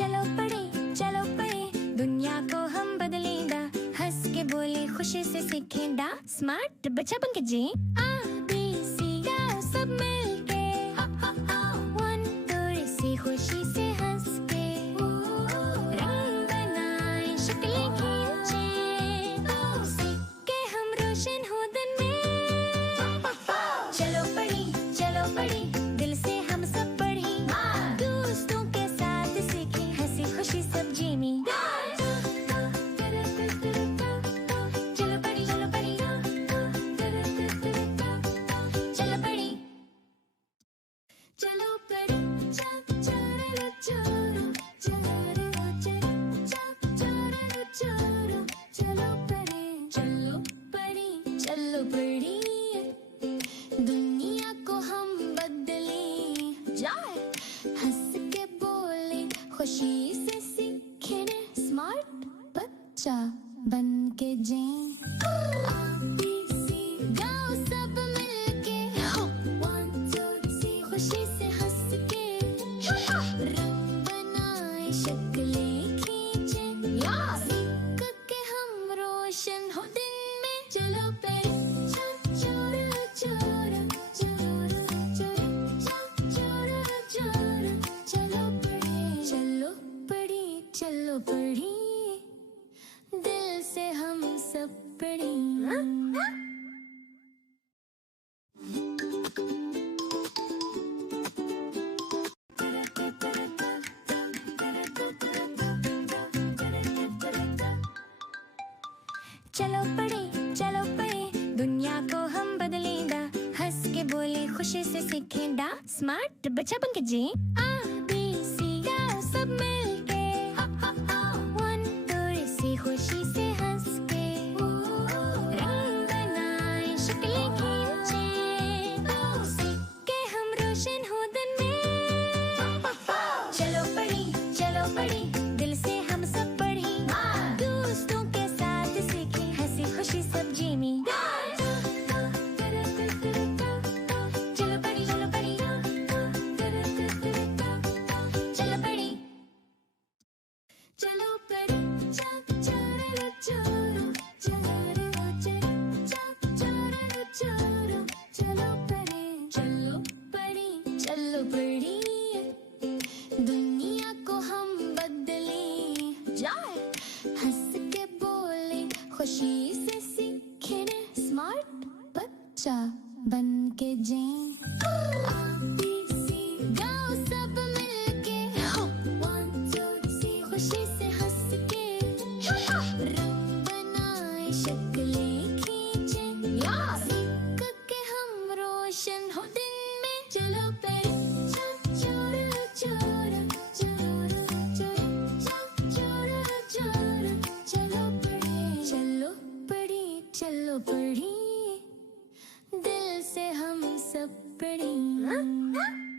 चलो पढ़े दुनिया को हम बदलेंदा, हंस के बोले खुशी से सीखेंदा, स्मार्ट बच्चा बन के जी। A B C गाओ सब मिलके, वन थोड़ी सी खुशी से हंस के, रंग बनाए शक्लें खींचे, सीख के हम रोशन हो दिन में। चलो पढ़ी दिल से हम सब पढ़ी, दोस्तों के साथ सीखी हंसी खुशी सब जीनी। चलो पढ़ी दुनिया को हम बदले जाए, हंस के बोले खुशी से सीखे, स्मार्ट बच्चा बन के जे। गाओ सब मिलके, वन टू थ्री खुशी से हंस के, रंग बनाए शक्लें खींचे, सीख के हम रोशन हो दिन में। चलो पढ़ी चलो पढ़ी दिल से हम सब पढ़ी। चलो पढ़े दुनिया को हम बदलेंदा, हंस के बोले खुशी से सीखेंदा, स्मार्ट बच्चा बन के जी। A B C गाओ सब मिलके, खुशी से हंस के, रंग बनाए शक्लें खींचे, सीख के हम रोशन हो दिन में। चलो पढ़ी दिल से हम सब पढ़ी, दोस्तों के साथ सीखी हंसी खुशी सब जीनी। चलो पढ़ी दुनिया को हम बदले जाए, हंस के बोले खुशी से सीखे, स्मार्ट बच्चा बन के जे। गाओ सब मिलके, वन टू थ्री खुशी से हंस के, रंग बनाए शक्लें खींचे, सीख के हम रोशन हो दिन में। चलो पढ़ी चलो पढ़ी दिल से हम सब पढ़ी।